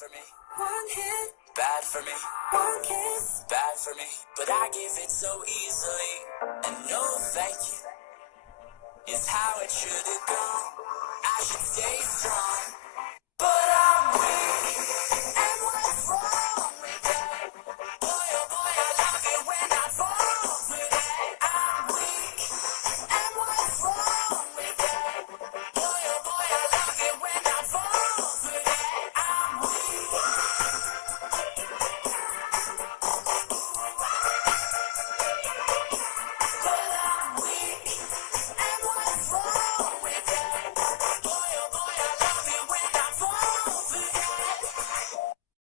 for me. One hit, bad for me. One kiss, bad for me. But I give it so easily. And no thank you is how it should have gone. I should stay strong.